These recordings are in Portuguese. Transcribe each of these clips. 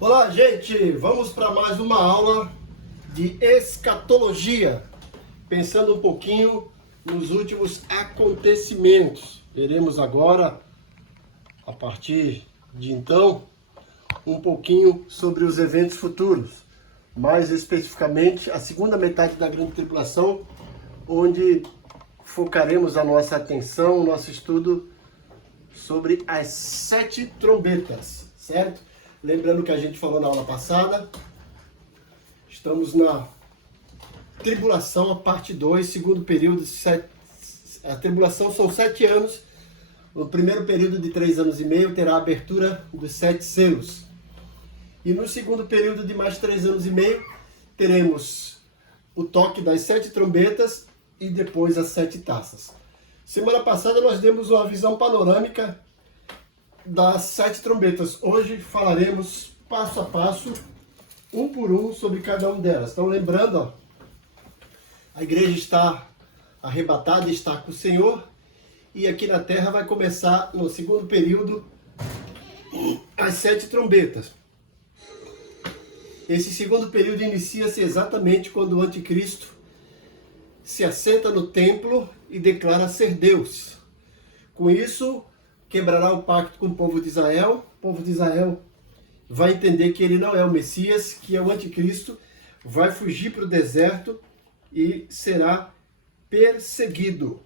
Olá, gente! Vamos para mais uma aula de escatologia, pensando um pouquinho nos últimos acontecimentos. Veremos agora, a partir de então, um pouquinho sobre os eventos futuros, mais especificamente a segunda metade da Grande Tribulação, onde focaremos a nossa atenção, o nosso estudo sobre as 7 trombetas, certo? Lembrando que a gente falou na aula passada, estamos na tribulação, a parte 2, segundo período, a tribulação são 7 anos, no primeiro período de 3 anos e meio terá a abertura dos 7 selos. E no segundo período de mais 3 anos e meio, teremos o toque das 7 trombetas e depois as 7 taças. Semana passada nós demos uma visão panorâmica das 7 trombetas. Hoje falaremos passo a passo, um por um, sobre cada uma delas. Então lembrando, ó, a igreja está arrebatada, está com o Senhor, e aqui na terra vai começar no segundo período as 7 trombetas. Esse segundo período inicia-se exatamente quando o anticristo se assenta no templo e declara ser Deus. Com isso, quebrará o pacto com o povo de Israel. O povo de Israel vai entender que ele não é o Messias, que é o anticristo, vai fugir para o deserto e será perseguido.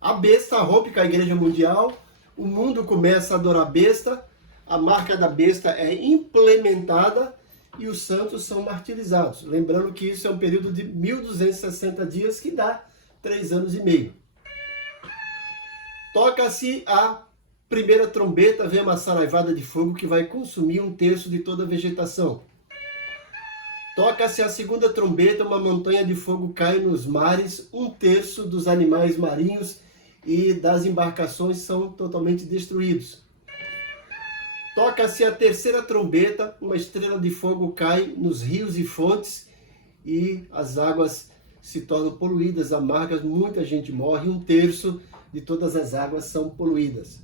A besta rompe com a igreja mundial, o mundo começa a adorar a besta, a marca da besta é implementada e os santos são martirizados. Lembrando que isso é um período de 1260 dias, que dá 3 anos e meio. Toca-se a primeira trombeta, vem uma saraivada de fogo que vai consumir 1/3 de toda a vegetação. Toca-se a segunda trombeta, uma montanha de fogo cai nos mares, 1/3 dos animais marinhos e das embarcações são totalmente destruídos. Toca-se a terceira trombeta, uma estrela de fogo cai nos rios e fontes e as águas se tornam poluídas, amargas, muita gente morre, 1/3 de todas as águas são poluídas.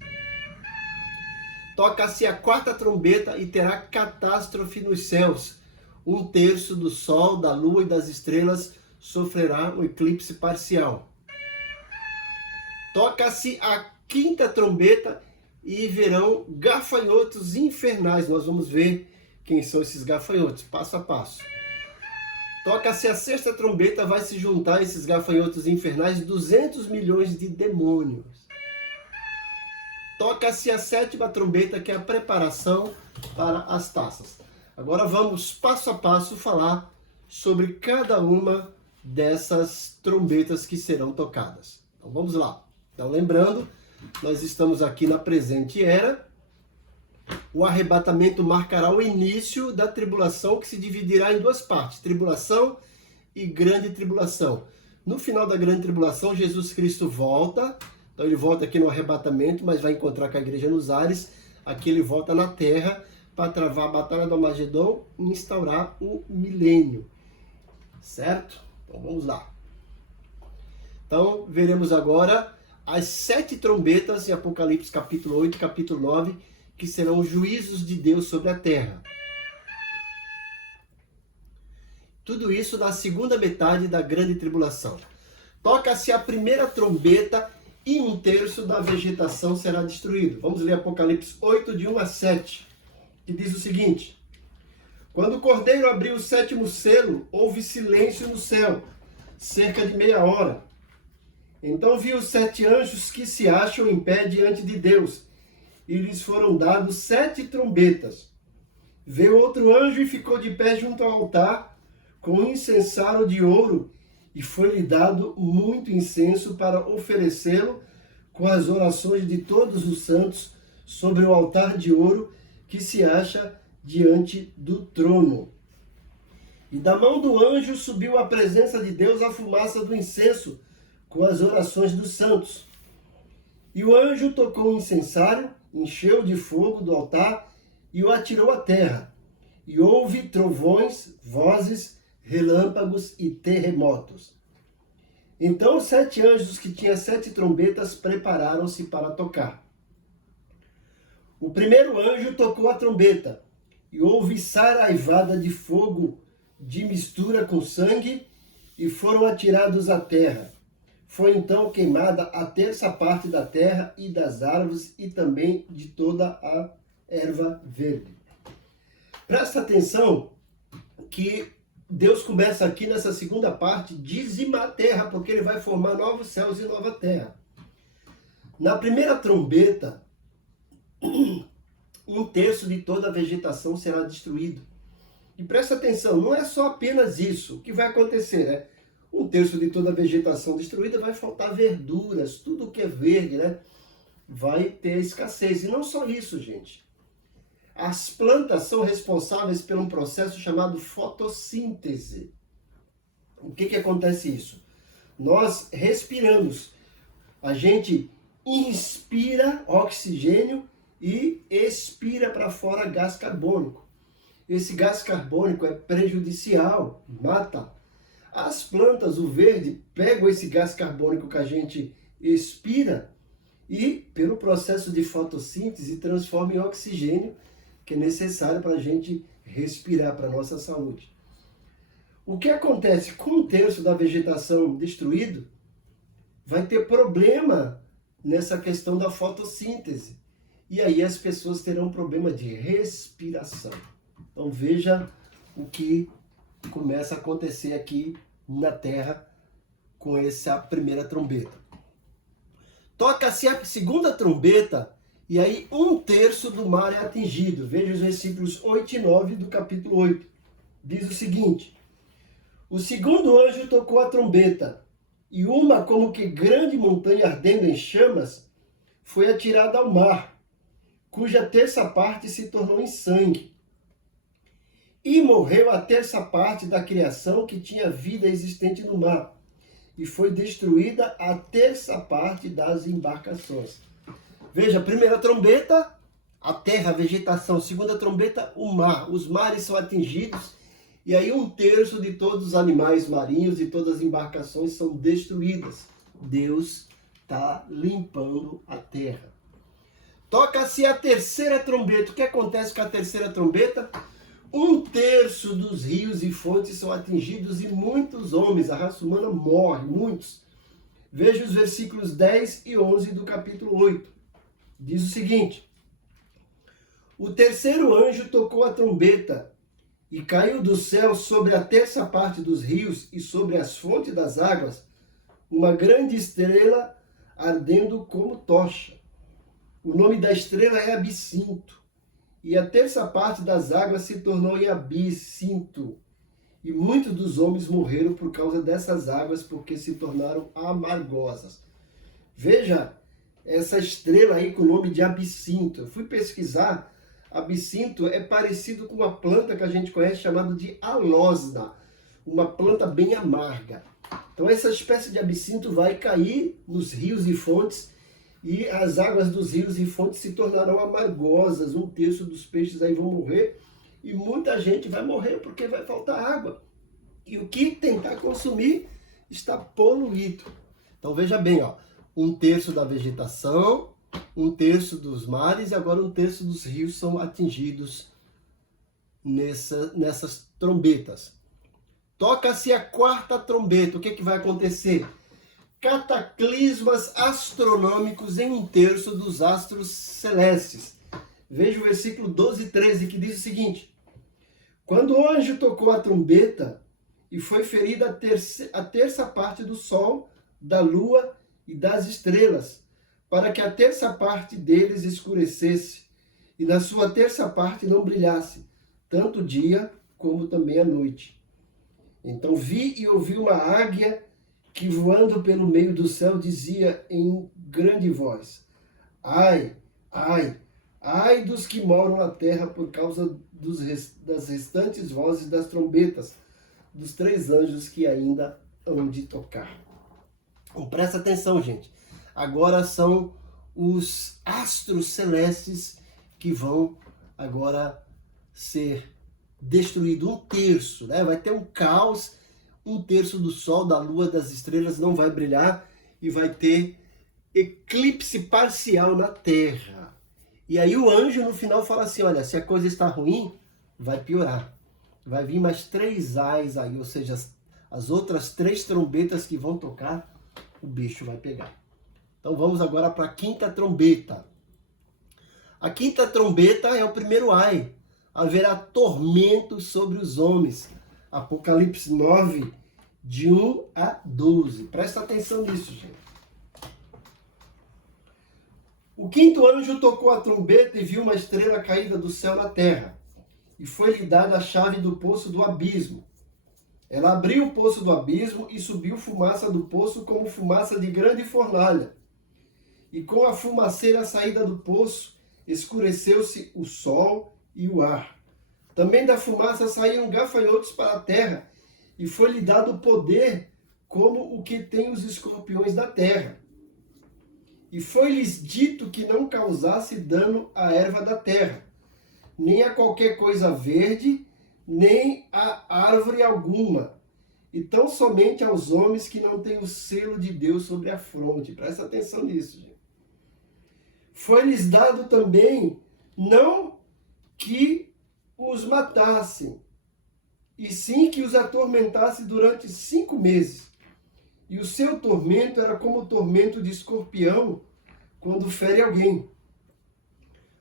Toca-se a quarta trombeta e terá catástrofe nos céus. 1/3 do sol, da lua e das estrelas sofrerá um eclipse parcial. Toca-se a quinta trombeta e verão gafanhotos infernais. Nós vamos ver quem são esses gafanhotos, passo a passo. Toca-se a sexta trombeta, vai se juntar a esses gafanhotos infernais 200 milhões de demônios. Toca-se a sétima trombeta, que é a preparação para as taças. Agora vamos passo a passo falar sobre cada uma dessas trombetas que serão tocadas. Então vamos lá. Então lembrando, nós estamos aqui na presente era. O arrebatamento marcará o início da tribulação, que se dividirá em 2 partes, tribulação e grande tribulação. No final da grande tribulação, Jesus Cristo volta, então ele volta aqui no arrebatamento, mas vai encontrar com a igreja nos ares. Aqui ele volta na terra para travar a batalha do Armagedon e instaurar o milênio, certo? Então vamos lá. Então veremos agora as 7 trombetas em Apocalipse capítulo 8 e capítulo 9, que serão os juízos de Deus sobre a terra. Tudo isso na segunda metade da grande tribulação. Toca-se a primeira trombeta e 1/3 da vegetação será destruído. Vamos ler Apocalipse 8, de 1 a 7, que diz o seguinte: Quando o Cordeiro abriu o 7º selo, houve silêncio no céu, cerca de meia hora. Então vi os 7 anjos que se acham em pé diante de Deus, e lhes foram dados 7 trombetas. Veio outro anjo e ficou de pé junto ao altar, com um incensário de ouro, e foi-lhe dado muito incenso para oferecê-lo com as orações de todos os santos sobre o altar de ouro que se acha diante do trono. E da mão do anjo subiu à presença de Deus a fumaça do incenso, com as orações dos santos. E o anjo tocou o incensário, encheu de fogo do altar e o atirou à terra. E houve trovões, vozes, relâmpagos e terremotos. Então os 7 anjos que tinham 7 trombetas prepararam-se para tocar. O primeiro anjo tocou a trombeta, e houve saraivada de fogo de mistura com sangue, e foram atirados à terra. Foi então queimada a terça parte da terra e das árvores, e também de toda a erva verde. Presta atenção que Deus começa aqui nessa segunda parte, dizimar a terra, porque ele vai formar novos céus e nova terra. Na primeira trombeta, 1/3 de toda a vegetação será destruído. E presta atenção, não é só apenas isso. O que vai acontecer, né? 1/3 de toda a vegetação destruída, vai faltar verduras, tudo que é verde, né? Vai ter escassez. E não só isso, gente. As plantas são responsáveis por um processo chamado fotossíntese. O que acontece isso? Nós respiramos. A gente inspira oxigênio e expira para fora gás carbônico. Esse gás carbônico é prejudicial, mata. As plantas, o verde, pegam esse gás carbônico que a gente expira e, pelo processo de fotossíntese, transforma em oxigênio, que é necessário para a gente respirar, para a nossa saúde. O que acontece com 1/3 da vegetação destruído? Vai ter problema nessa questão da fotossíntese. E aí as pessoas terão problema de respiração. Então veja o que começa a acontecer aqui na Terra com essa primeira trombeta. Toca-se a segunda trombeta e aí 1/3 do mar é atingido. Veja os versículos 8 e 9 do capítulo 8. Diz o seguinte: o segundo anjo tocou a trombeta, e uma como que grande montanha ardendo em chamas foi atirada ao mar, cuja terça parte se tornou em sangue. E morreu a terça parte da criação que tinha vida existente no mar, e foi destruída a terça parte das embarcações. Veja, a primeira trombeta, a terra, a vegetação. Segunda trombeta, o mar. Os mares são atingidos, e aí 1/3 de todos os animais marinhos e todas as embarcações são destruídas. Deus está limpando a terra. Toca-se a terceira trombeta. O que acontece com a terceira trombeta? 1/3 dos rios e fontes são atingidos e muitos homens, a raça humana morre, muitos. Veja os versículos 10 e 11 do capítulo 8. Diz o seguinte: o terceiro anjo tocou a trombeta, e caiu do céu sobre a terça parte dos rios e sobre as fontes das águas uma grande estrela ardendo como tocha. O nome da estrela é Absinto, e a terça parte das águas se tornou em absinto. E muitos dos homens morreram por causa dessas águas, porque se tornaram amargosas. Veja essa estrela aí com o nome de absinto. Eu fui pesquisar. Absinto é parecido com uma planta que a gente conhece chamada de alosna, uma planta bem amarga. Então essa espécie de absinto vai cair nos rios e fontes, e as águas dos rios e fontes se tornarão amargosas. 1/3 dos peixes aí vão morrer, e muita gente vai morrer porque vai faltar água. E o que tentar consumir está poluído. Então veja bem, ó, 1/3 da vegetação, 1/3 dos mares, e agora 1/3 dos rios são atingidos nessas trombetas. Toca-se a quarta trombeta. O que vai acontecer? Cataclismas astronômicos em 1/3 dos astros celestes. Veja o versículo 12 e 13, que diz o seguinte: quando o anjo tocou a trombeta, e foi ferida a terça parte do sol, da lua e das estrelas, para que a terça parte deles escurecesse, e na sua terça parte não brilhasse, tanto o dia como também a noite. Então vi e ouvi uma águia que, voando pelo meio do céu, dizia em grande voz: ai, ai, ai dos que moram na terra por causa das restantes vozes das trombetas, dos 3 anjos que ainda hão de tocar. Então, presta atenção, gente. Agora são os astros celestes que vão agora ser destruídos. 1/3, né? Vai ter um caos. 1/3 do sol, da lua, das estrelas não vai brilhar, e vai ter eclipse parcial na Terra. E aí o anjo no final fala assim, olha, se a coisa está ruim, vai piorar. Vai vir mais 3 ais aí, ou seja, as outras 3 trombetas que vão tocar, o bicho vai pegar. Então vamos agora para a 5ª trombeta. A 5ª trombeta é o primeiro ai. Haverá tormento sobre os homens. Apocalipse 9, de 1 a 12. Presta atenção nisso, gente. O 5º anjo tocou a trombeta e viu uma estrela caída do céu na terra. E foi-lhe dada a chave do poço do abismo. Ela abriu o poço do abismo e subiu fumaça do poço como fumaça de grande fornalha. E com a fumaceira saída do poço, escureceu-se o sol e o ar. Também da fumaça saíram gafanhotos para a terra, e foi-lhe dado poder como o que tem os escorpiões da terra. E foi-lhes dito que não causasse dano à erva da terra, nem a qualquer coisa verde, nem a árvore alguma, e tão somente aos homens que não têm o selo de Deus sobre a fronte. Presta atenção nisso, gente. Foi-lhes dado também não que os matassem, e sim que os atormentasse durante 5 meses. E o seu tormento era como o tormento de escorpião quando fere alguém.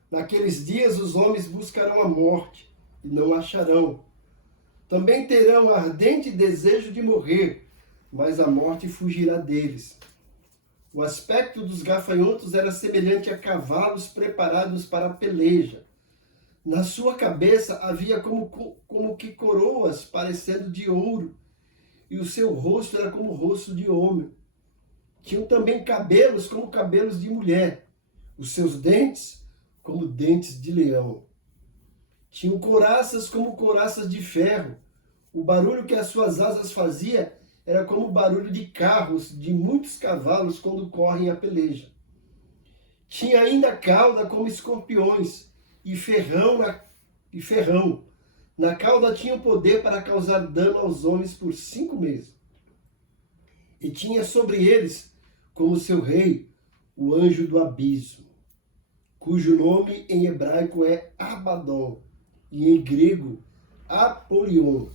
Naqueles dias os homens buscarão a morte e não acharão. Também terão ardente desejo de morrer, mas a morte fugirá deles. O aspecto dos gafanhotos era semelhante a cavalos preparados para a peleja. Na sua cabeça havia como que coroas parecendo de ouro, e o seu rosto era como o rosto de homem. Tinham também cabelos como cabelos de mulher, os seus dentes como dentes de leão. Tinham couraças como couraças de ferro. O barulho que as suas asas fazia era como o barulho de carros de muitos cavalos quando correm a peleja. Tinha ainda cauda como escorpiões e ferrão. Na cauda tinha o poder para causar dano aos homens por 5 meses. E tinha sobre eles, como seu rei, o anjo do abismo, cujo nome em hebraico é Abaddon, e em grego, Apolion.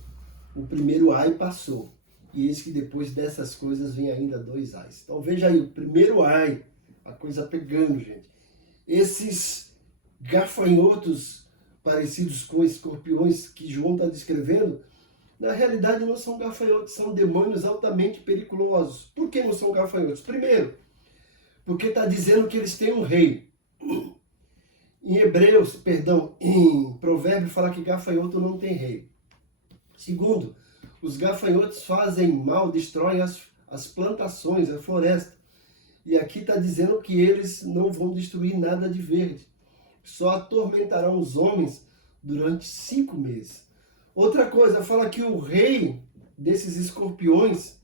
O primeiro ai passou. E eis que depois dessas coisas vem ainda 2 ais. Então veja aí, o primeiro ai, a coisa pegando, gente. Esses gafanhotos parecidos com escorpiões que João está descrevendo, na realidade não são gafanhotos, são demônios altamente periculosos. Por que não são gafanhotos? Primeiro, porque está dizendo que eles têm um rei. Em Provérbio fala que gafanhoto não tem rei. Segundo, os gafanhotos fazem mal, destroem as plantações, a floresta. E aqui está dizendo que eles não vão destruir nada de verde. Só atormentarão os homens durante 5 meses. Outra coisa, fala que o rei desses escorpiões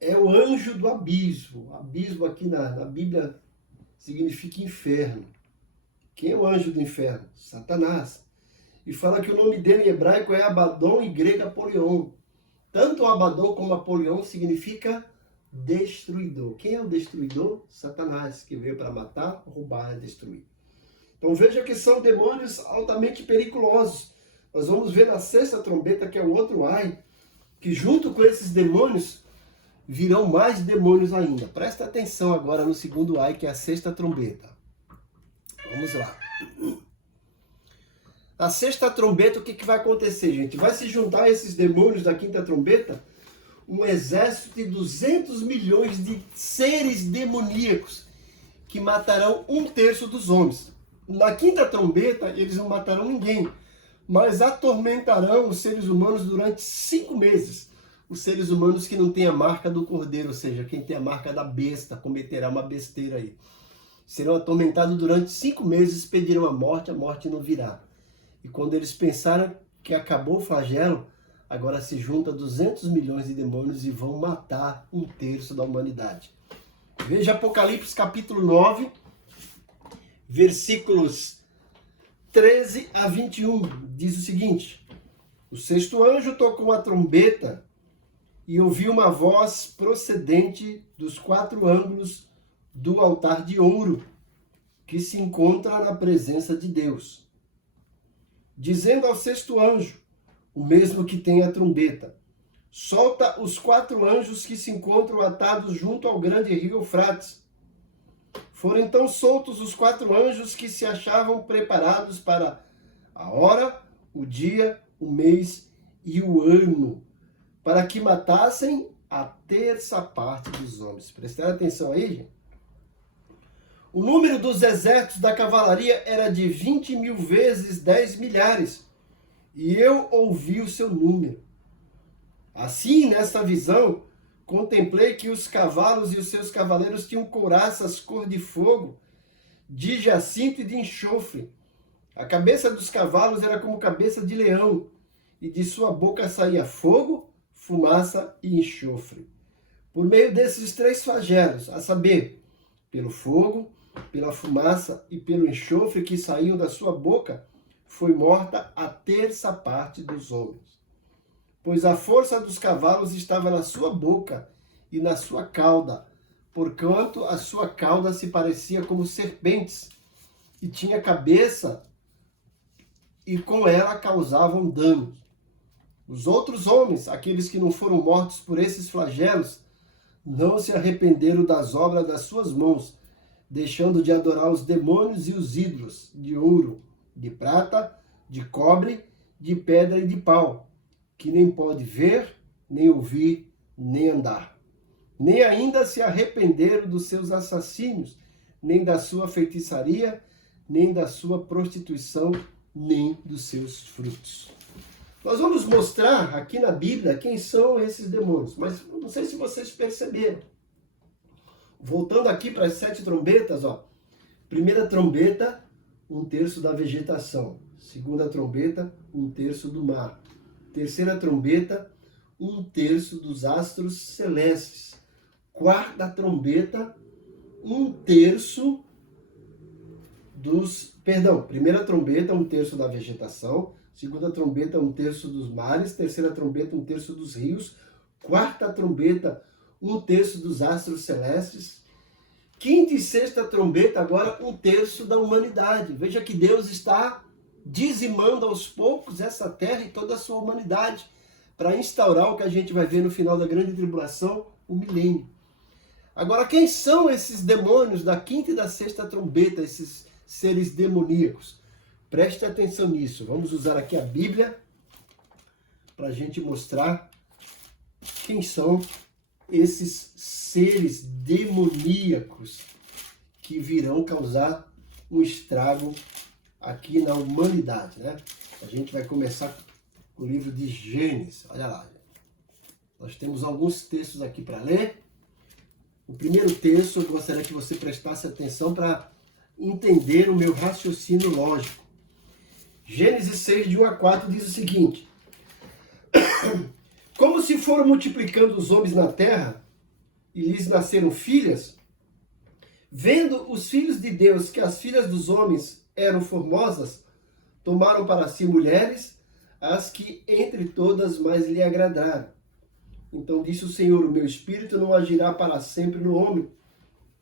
é o anjo do abismo. Abismo aqui na Bíblia significa inferno. Quem é o anjo do inferno? Satanás. E fala que o nome dele em hebraico é Abaddon e grego Apolion. Tanto Abaddon como Apolion significa destruidor. Quem é o destruidor? Satanás, que veio para matar, roubar e destruir. Então veja que são demônios altamente periculosos. Nós vamos ver na 6ª trombeta, que é o outro ai, que junto com esses demônios virão mais demônios ainda. Presta atenção agora no 2º ai, que é a 6ª trombeta. Vamos lá. Na 6ª trombeta, o que vai acontecer, gente? Vai se juntar a esses demônios da 5ª trombeta um exército de 200 milhões de seres demoníacos que matarão 1/3 dos homens. Na 5ª trombeta, eles não matarão ninguém, mas atormentarão os seres humanos durante 5 meses. Os seres humanos que não têm a marca do cordeiro, ou seja, quem tem a marca da besta, cometerá uma besteira aí. Serão atormentados durante 5 meses, pedirão a morte não virá. E quando eles pensaram que acabou o flagelo, agora se junta 200 milhões de demônios e vão matar 1/3 da humanidade. Veja Apocalipse capítulo 9, versículos 13 a 21. Diz o seguinte: o 6º anjo tocou a trombeta e ouvi uma voz procedente dos 4 ângulos do altar de ouro, que se encontra na presença de Deus, dizendo ao sexto anjo, o mesmo que tem a trombeta: solta os 4 anjos que se encontram atados junto ao grande rio Eufrates. Foram então soltos os 4 anjos que se achavam preparados para a hora, o dia, o mês e o ano, para que matassem a terça parte dos homens. Prestaram atenção aí, gente? O número dos exércitos da cavalaria era de 20.000 vezes 10 milhares, e eu ouvi o seu número. Assim, nessa visão, contemplei que os cavalos e os seus cavaleiros tinham couraças cor de fogo, de jacinto e de enxofre. A cabeça dos cavalos era como cabeça de leão, e de sua boca saía fogo, fumaça e enxofre. Por meio desses 3 flagelos, a saber, pelo fogo, pela fumaça e pelo enxofre que saíam da sua boca, foi morta a terça parte dos homens. Pois a força dos cavalos estava na sua boca e na sua cauda, porquanto a sua cauda se parecia como serpentes, e tinha cabeça, e com ela causavam dano. Os outros homens, aqueles que não foram mortos por esses flagelos, não se arrependeram das obras das suas mãos, deixando de adorar os demônios e os ídolos de ouro, de prata, de cobre, de pedra e de pau, que nem pode ver, nem ouvir, nem andar. Nem ainda se arrependeram dos seus assassínios, nem da sua feitiçaria, nem da sua prostituição, nem dos seus frutos. Nós vamos mostrar aqui na Bíblia quem são esses demônios, mas não sei se vocês perceberam. Voltando aqui para as 7 trombetas, ó. Primeira trombeta, 1/3 da vegetação. Segunda trombeta, 1/3 do mar. Terceira trombeta, 1/3 dos astros celestes. Quarta trombeta, 1/3 dos... Primeira trombeta, 1/3 da vegetação. Segunda trombeta, 1/3 dos mares. Terceira trombeta, 1/3 dos rios. Quarta trombeta, 1/3 dos astros celestes. Quinta e sexta trombeta, agora 1/3 da humanidade. Veja que Deus está dizimando aos poucos essa terra e toda a sua humanidade, para instaurar o que a gente vai ver no final da grande tribulação, o milênio. Agora, quem são esses demônios da quinta e da sexta trombeta, esses seres demoníacos? Preste atenção nisso. Vamos usar aqui a Bíblia para a gente mostrar quem são esses seres demoníacos que virão causar um estrago aqui na humanidade, né? A gente vai começar com o livro de Gênesis. Olha lá. Nós temos alguns textos aqui para ler. O primeiro texto, eu gostaria que você prestasse atenção para entender o meu raciocínio lógico. Gênesis 6, de 1 a 4, diz o seguinte: como se foram multiplicando os homens na terra, e lhes nasceram filhas, vendo os filhos de Deus que as filhas dos homens eram formosas, tomaram para si mulheres, as que entre todas mais lhe agradaram. Então disse o Senhor: o meu espírito não agirá para sempre no homem,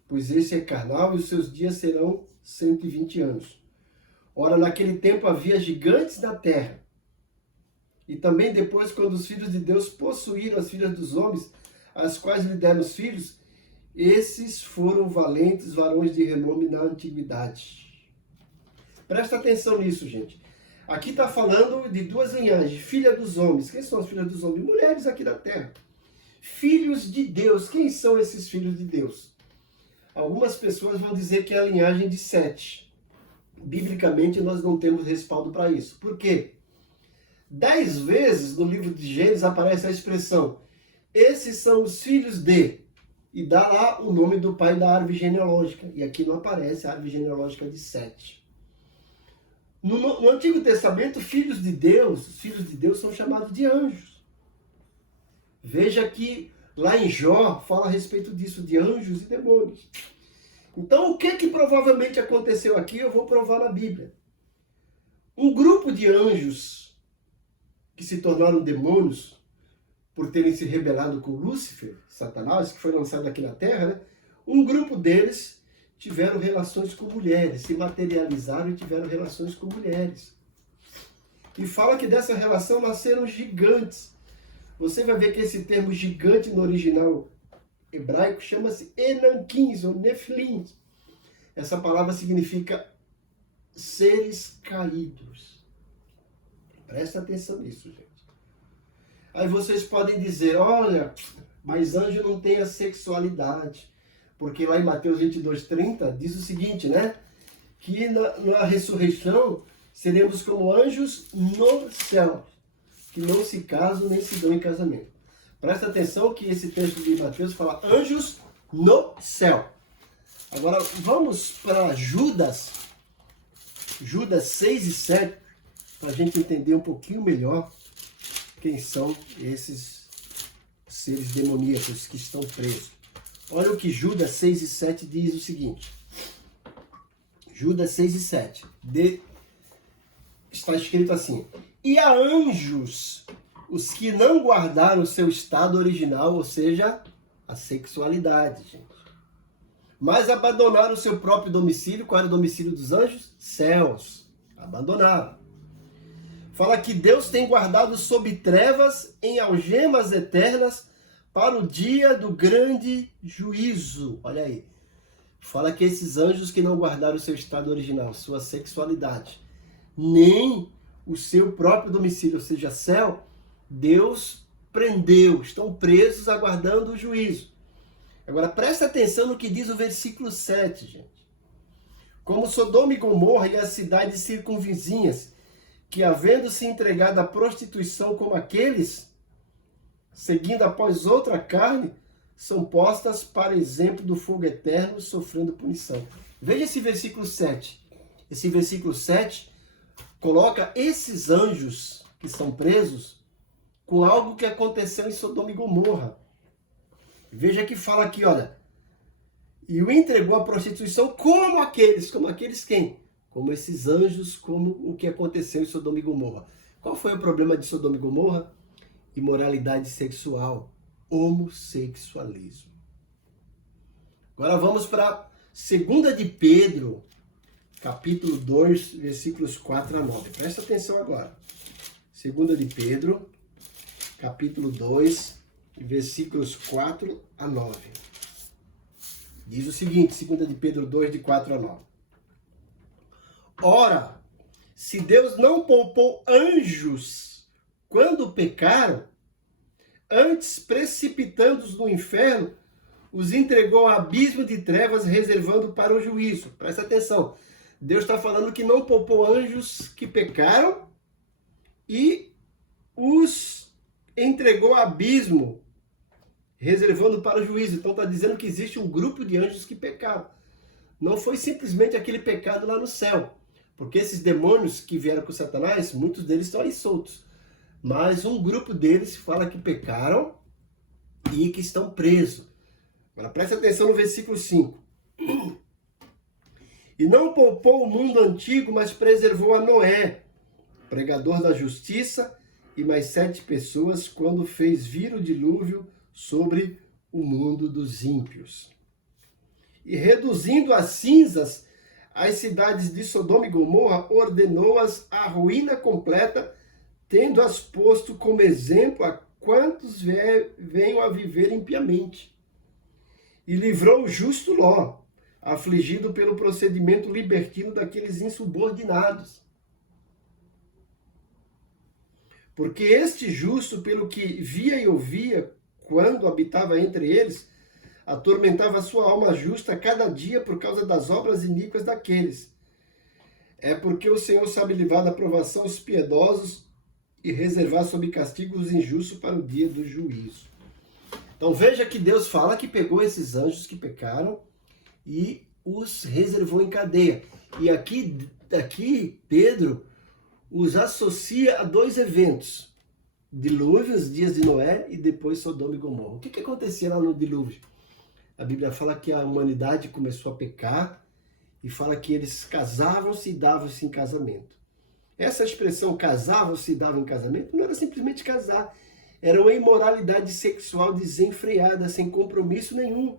pois esse é carnal e os seus dias serão 120 anos. Ora, naquele tempo havia gigantes na terra. E também depois, quando os filhos de Deus possuíram as filhas dos homens, as quais lhe deram os filhos, esses foram valentes varões de renome na antiguidade. Presta atenção nisso, gente. Aqui está falando de 2 linhagens. Filha dos homens. Quem são as filhas dos homens? Mulheres aqui da terra. Filhos de Deus. Quem são esses filhos de Deus? Algumas pessoas vão dizer que é a linhagem de Sete. Biblicamente, nós não temos respaldo para isso. Por quê? 10 vezes no livro de Gênesis aparece a expressão: esses são os filhos de... E dá lá o nome do pai da árvore genealógica. E aqui não aparece a árvore genealógica de Sete. No Antigo Testamento, os filhos de Deus são chamados de anjos. Veja que lá em Jó fala a respeito disso, de anjos e demônios. Então, o que provavelmente aconteceu aqui, eu vou provar na Bíblia. Um grupo de anjos que se tornaram demônios por terem se rebelado com Lúcifer, Satanás, que foi lançado aqui na Terra, né? Um grupo deles tiveram relações com mulheres, se materializaram e tiveram relações com mulheres. E fala que dessa relação nasceram gigantes. Você vai ver que esse termo gigante no original hebraico chama-se Enanquins ou Nefilins. Essa palavra significa seres caídos. Presta atenção nisso, gente. Aí vocês podem dizer, olha, mas anjo não tem a sexualidade. Porque lá em Mateus 22:30 diz o seguinte, né? Que na ressurreição seremos como anjos no céu, que não se casam nem se dão em casamento. Presta atenção que esse texto de Mateus fala anjos no céu. Agora vamos para Judas 6 e 7, para a gente entender um pouquinho melhor quem são esses seres demoníacos que estão presos. Olha o que Judas 6 e 7 diz o seguinte. Judas 6 e 7. Está escrito assim. E a anjos, os que não guardaram o seu estado original, ou seja, a sexualidade, gente. Mas abandonaram o seu próprio domicílio. Qual era o domicílio dos anjos? Céus. Abandonaram. Fala que Deus tem guardado sob trevas em algemas eternas para o dia do grande juízo. Olha aí. Fala que esses anjos que não guardaram o seu estado original, sua sexualidade, nem o seu próprio domicílio, ou seja, céu, Deus prendeu, estão presos aguardando o juízo. Agora presta atenção no que diz o versículo 7, gente. Como Sodoma e Gomorra e as cidades circunvizinhas, que havendo se entregado à prostituição como aqueles, seguindo após outra carne, são postas para exemplo do fogo eterno, sofrendo punição. Veja esse versículo 7. Esse versículo 7 coloca esses anjos que são presos com algo que aconteceu em Sodoma e Gomorra. Veja que fala aqui, olha. E o entregou à prostituição como aqueles quem? Como esses anjos, como o que aconteceu em Sodoma e Gomorra. Qual foi o problema de Sodoma e Gomorra? Imoralidade sexual, homossexualismo. Agora vamos para 2 de Pedro, capítulo 2, versículos 4 a 9. Presta atenção agora. 2 de Pedro, capítulo 2, versículos 4 a 9. Diz o seguinte, 2 de Pedro 2, de 4 a 9. Ora, se Deus não poupou anjos quando pecaram, antes precipitando-os no inferno, os entregou ao abismo de trevas, reservando para o juízo. Presta atenção. Deus está falando que não poupou anjos que pecaram e os entregou ao abismo, reservando para o juízo. Então está dizendo que existe um grupo de anjos que pecaram. Não foi simplesmente aquele pecado lá no céu. Porque esses demônios que vieram com Satanás, muitos deles estão aí soltos. Mas um grupo deles fala que pecaram e que estão presos. Agora presta atenção no versículo 5. E não poupou o mundo antigo, mas preservou a Noé, pregador da justiça, e mais 7 pessoas, quando fez vir o dilúvio sobre o mundo dos ímpios. E reduzindo a cinzas as cidades de Sodoma e Gomorra, ordenou-as à ruína completa, tendo-as posto como exemplo a quantos venham a viver impiamente. E livrou o justo Ló, afligido pelo procedimento libertino daqueles insubordinados. Porque este justo, pelo que via e ouvia, quando habitava entre eles, atormentava a sua alma justa cada dia por causa das obras iníquas daqueles. É porque o Senhor sabe livrar da provação os piedosos e reservar sob castigo os injustos para o dia do juízo. Então veja que Deus fala que pegou esses anjos que pecaram e os reservou em cadeia. E aqui Pedro os associa a 2 eventos. Dilúvio, os dias de Noé, e depois Sodoma e Gomorra. O que acontecia lá no dilúvio? A Bíblia fala que a humanidade começou a pecar e fala que eles casavam-se e davam-se em casamento. Essa expressão casavam-se e davam em casamento não era simplesmente casar. Era uma imoralidade sexual desenfreada, sem compromisso nenhum.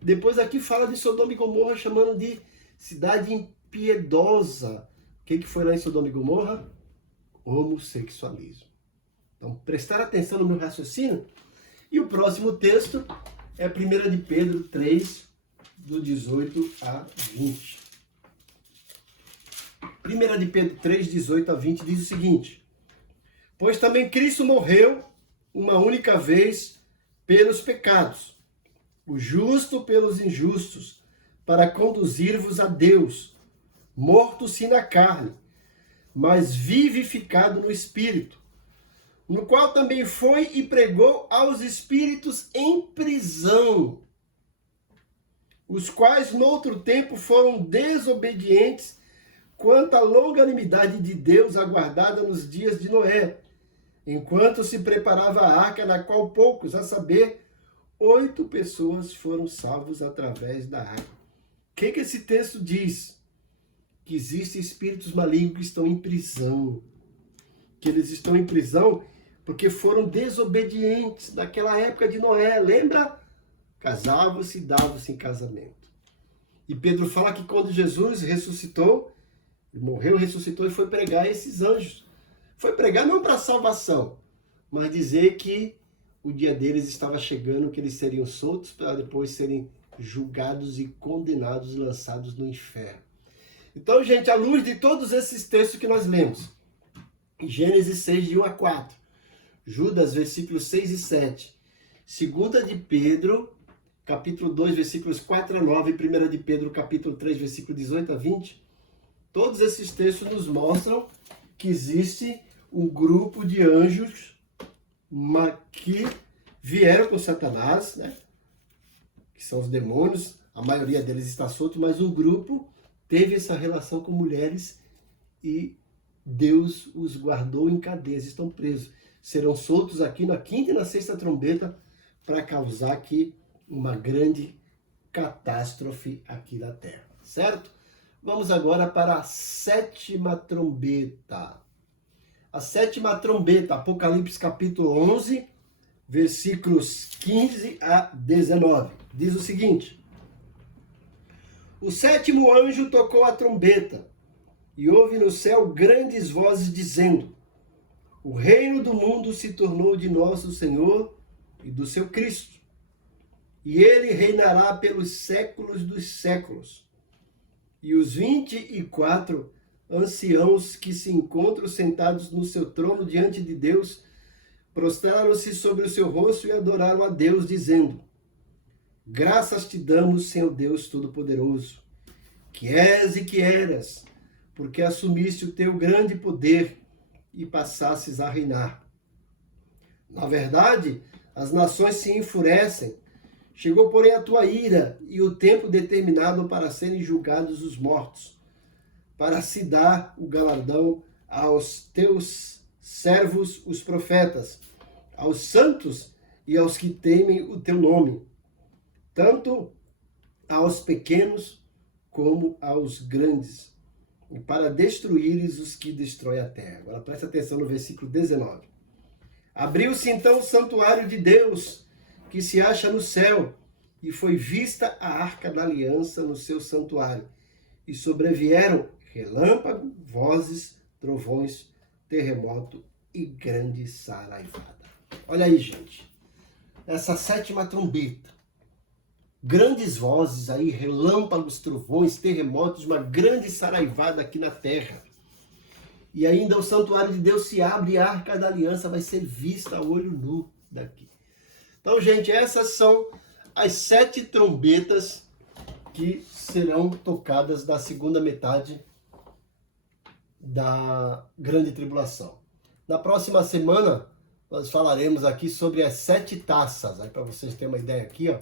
Depois aqui fala de Sodoma e Gomorra, chamando de cidade impiedosa. O que foi lá em Sodoma e Gomorra? Homossexualismo. Então, prestar atenção no meu raciocínio. E o próximo texto é 1 de Pedro 3, do 18 a 20. 1 de Pedro 3, 18 a 20 diz o seguinte: pois também Cristo morreu uma única vez pelos pecados, o justo pelos injustos, para conduzir-vos a Deus, morto sim na carne, mas vivificado no Espírito, no qual também foi e pregou aos espíritos em prisão, os quais noutro tempo foram desobedientes quanto à longanimidade de Deus aguardada nos dias de Noé, enquanto se preparava a arca, na qual poucos, a saber, 8 pessoas foram salvos através da água. O que esse texto diz? Que existem espíritos malignos que estão em prisão. Que eles estão em prisão porque foram desobedientes naquela época de Noé. Lembra? Casavam-se e davam-se em casamento. E Pedro fala que quando Jesus ressuscitou, ele morreu, ressuscitou e foi pregar a esses anjos. Foi pregar não para salvação, mas dizer que o dia deles estava chegando, que eles seriam soltos para depois serem julgados e condenados, lançados no inferno. Então, gente, à luz de todos esses textos que nós lemos, Gênesis 6, de 1 a 4, Judas, versículos 6 e 7, 2 de Pedro, capítulo 2, versículos 4 a 9, 1 de Pedro, capítulo 3, versículo 18 a 20, todos esses textos nos mostram que existe um grupo de anjos que vieram com Satanás, né? Que são os demônios, a maioria deles está solto, mas um grupo teve essa relação com mulheres e Deus os guardou em cadeias, estão presos. Serão soltos aqui na 5ª e na 6ª trombeta para causar aqui uma grande catástrofe aqui na Terra, certo? Vamos agora para a 7ª trombeta. A 7ª trombeta, Apocalipse capítulo 11, versículos 15 a 19. Diz o seguinte: o 7º anjo tocou a trombeta, e houve no céu grandes vozes dizendo: o reino do mundo se tornou de nosso Senhor e do seu Cristo, e ele reinará pelos séculos dos séculos. E os 24 anciãos que se encontram sentados no seu trono diante de Deus, prostraram-se sobre o seu rosto e adoraram a Deus, dizendo: graças te damos, Senhor Deus Todo-Poderoso, que és e que eras, porque assumiste o teu grande poder e passasses a reinar. Na verdade, as nações se enfurecem. Chegou, porém, a tua ira e o tempo determinado para serem julgados os mortos, para se dar o galardão aos teus servos, os profetas, aos santos e aos que temem o teu nome, tanto aos pequenos como aos grandes, e para destruíres os que destroem a terra. Agora presta atenção no versículo 19. Abriu-se então o santuário de Deus, que se acha no céu, e foi vista a arca da aliança no seu santuário, e sobrevieram relâmpago, vozes, trovões, terremoto e grande saraivada. Olha aí, gente, essa 7ª trombeta, grandes vozes aí, relâmpagos, trovões, terremotos, uma grande saraivada aqui na terra. E ainda o santuário de Deus se abre e a arca da aliança vai ser vista a olho nu daqui. Então, gente, essas são as 7 trombetas que serão tocadas da segunda metade da grande tribulação. Na próxima semana, nós falaremos aqui sobre as 7 taças. Aí, para vocês terem uma ideia aqui, ó,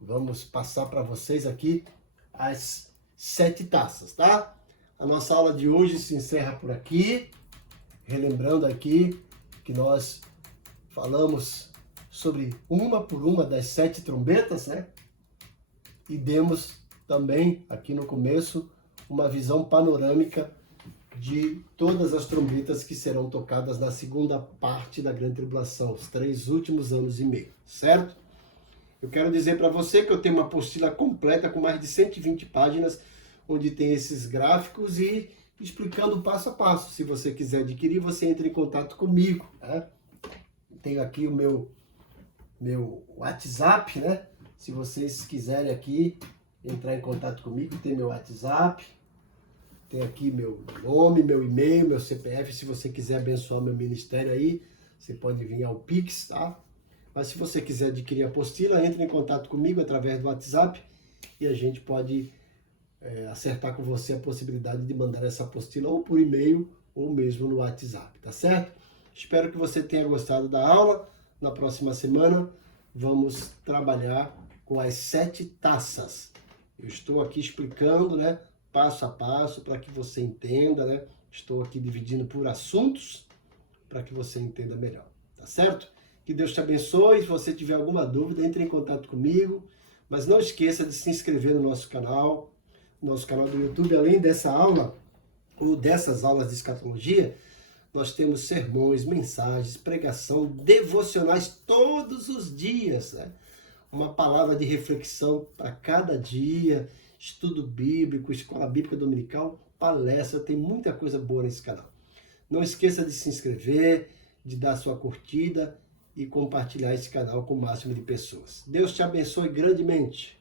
vamos passar para vocês aqui as 7 taças, tá? A nossa aula de hoje se encerra por aqui, relembrando aqui que nós falamos sobre uma por uma das 7 trombetas, né? E demos também, aqui no começo, uma visão panorâmica de todas as trombetas que serão tocadas na segunda parte da grande tribulação, os 3 últimos anos e meio, certo? Eu quero dizer para você que eu tenho uma apostila completa com mais de 120 páginas, onde tem esses gráficos e explicando passo a passo. Se você quiser adquirir, você entra em contato comigo, né? Tenho aqui o meu WhatsApp, né? Se vocês quiserem aqui entrar em contato comigo, tem meu WhatsApp, tem aqui meu nome, meu e-mail, meu CPF. Se você quiser abençoar meu ministério aí, você pode vir ao Pix, tá? Mas se você quiser adquirir a apostila, entre em contato comigo através do WhatsApp e a gente pode acertar com você a possibilidade de mandar essa apostila ou por e-mail ou mesmo no WhatsApp, tá certo? Espero que você tenha gostado da aula. Na próxima semana vamos trabalhar com as 7 taças. Eu estou aqui explicando, né, passo a passo para que você entenda, né? Estou aqui dividindo por assuntos para que você entenda melhor, tá certo? Que Deus te abençoe. Se você tiver alguma dúvida, entre em contato comigo. Mas não esqueça de se inscrever no nosso canal do YouTube. Além dessa aula, ou dessas aulas de escatologia, nós temos sermões, mensagens, pregação, devocionais todos os dias, né? Uma palavra de reflexão para cada dia, estudo bíblico, escola bíblica dominical, palestra, tem muita coisa boa nesse canal. Não esqueça de se inscrever, de dar sua curtida e compartilhar esse canal com o máximo de pessoas. Deus te abençoe grandemente.